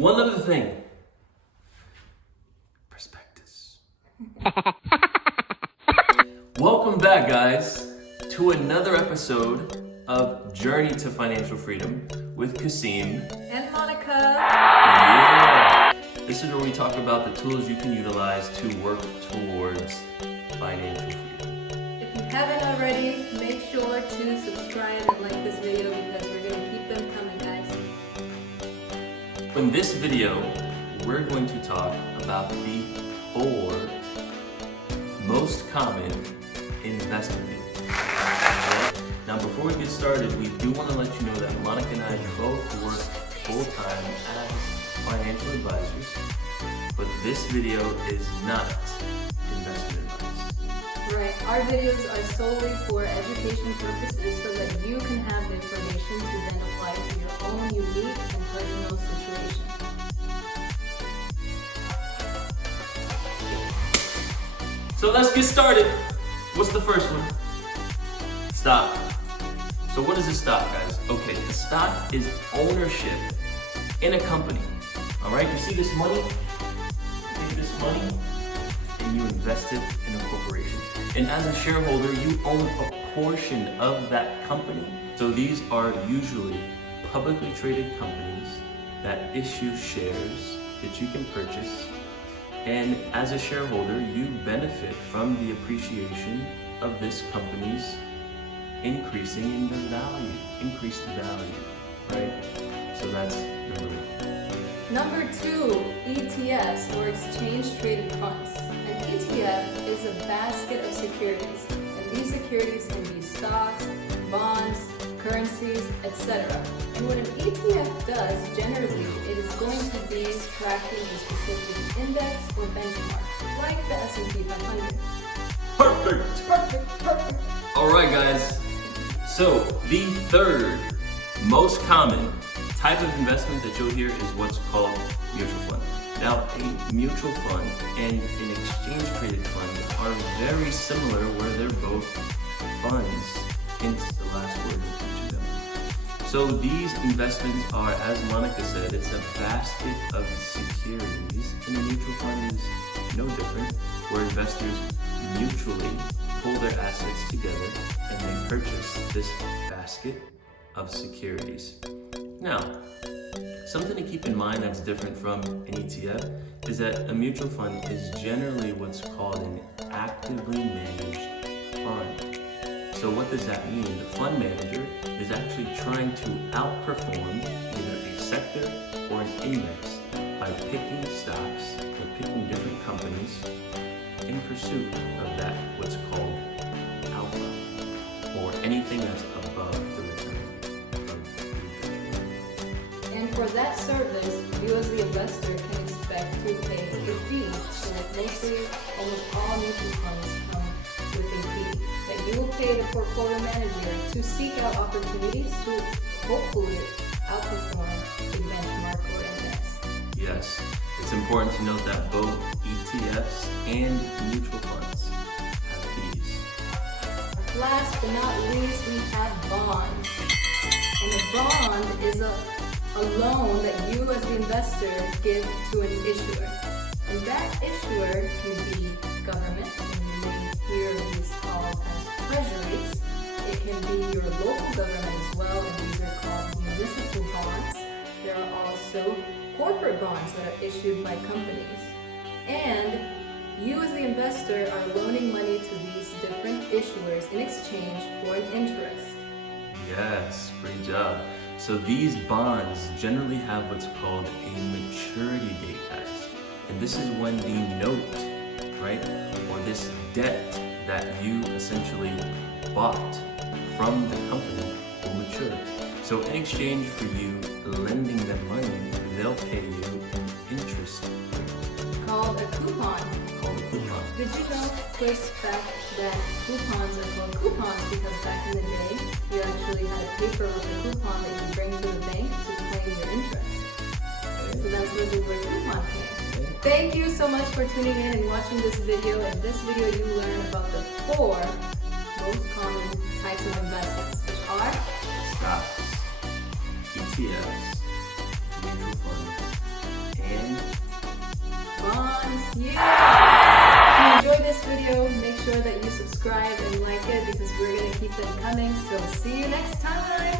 One other thing. Prospectus. Welcome back, guys, to another episode of Journey to Financial Freedom with Kaseem and Monica. Yeah. This is where we talk about the tools you can utilize to work towards financial freedom. If you haven't already, make sure to subscribe and like this video because we're going to keep them coming, guys. In this video, we're going to talk about the 4 most common investment vehicles. Now, before we get started, we do want to let you know that Monica and I both work full-time as financial advisors, but this video is not investment advice. Right, our videos are solely for education purposes so that you can have the information to then apply to your own unique and personal situation. So let's get started. What's the first one? Stock. So what is a stock, guys? Okay, a stock is ownership in a company. All right, you see this money? You take this money and you invest it in a corporation. And as a shareholder, you own a portion of that company. So these are usually publicly traded companies that issue shares that you can purchase. And as a shareholder, you benefit from the appreciation of this company's increasing in the value, increase the value, right? So that's number 1. Number 2, ETFs or exchange traded funds. An ETF is a basket of securities, and these securities can be stocks, bonds, currencies, etc. And what an ETF does, generally, it is going to be tracking a specific index or benchmark, like the S&P 500. Perfect. All right, guys. So the 3rd most common type of investment that you'll hear is what's called mutual fund. Now, a mutual fund and an exchange traded fund are very similar where they're both funds, hence the last word in each of them. So these investments are, as Monica said, it's a basket of securities, and a mutual fund is no different, where investors mutually pull their assets together and they purchase this basket of securities. Now, something to keep in mind that's different from an ETF is that a mutual fund is generally what's called an actively managed fund. So what does that mean? The fund manager is actually trying to outperform either a sector or an index by picking stocks or picking different companies in pursuit of that what's called alpha, or anything that's above the return of the investment. And for that service, you as the investor can expect to pay a fee. So mostly, almost all mutual funds come with a fee that you will pay the portfolio manager to seek out opportunities to hopefully outperform the benchmark or index. Yes, it's important to note that both ETFs and mutual funds have fees. Last but not least, we have bonds. And a bond is a loan that you as the investor give to an issuer. And that issuer can be government, and you may hear these called as treasuries. It can be your local government as well, and these are called municipal bonds. There are also corporate bonds that are issued by companies. And you as the investor are loaning money to these different issuers in exchange for an interest. Yes, great job. So these bonds generally have what's called a maturity date, guys. And this is when the note, right, or this debt that you essentially bought from the company will mature. So in exchange for you lending them money, they'll pay you an interest rate. Called a coupon. Did you know, quick fact, that coupons are called coupons because back in the day, you actually had a paper with a coupon that you bring to the bank to claim your interest. So that's where the word coupon came. Thank you so much for tuning in and watching this video. In this video, you learn about the 4 most common types of investments, which are stocks, ETFs, mutual funds, subscribe and like it because we're gonna keep them coming. So see you next time.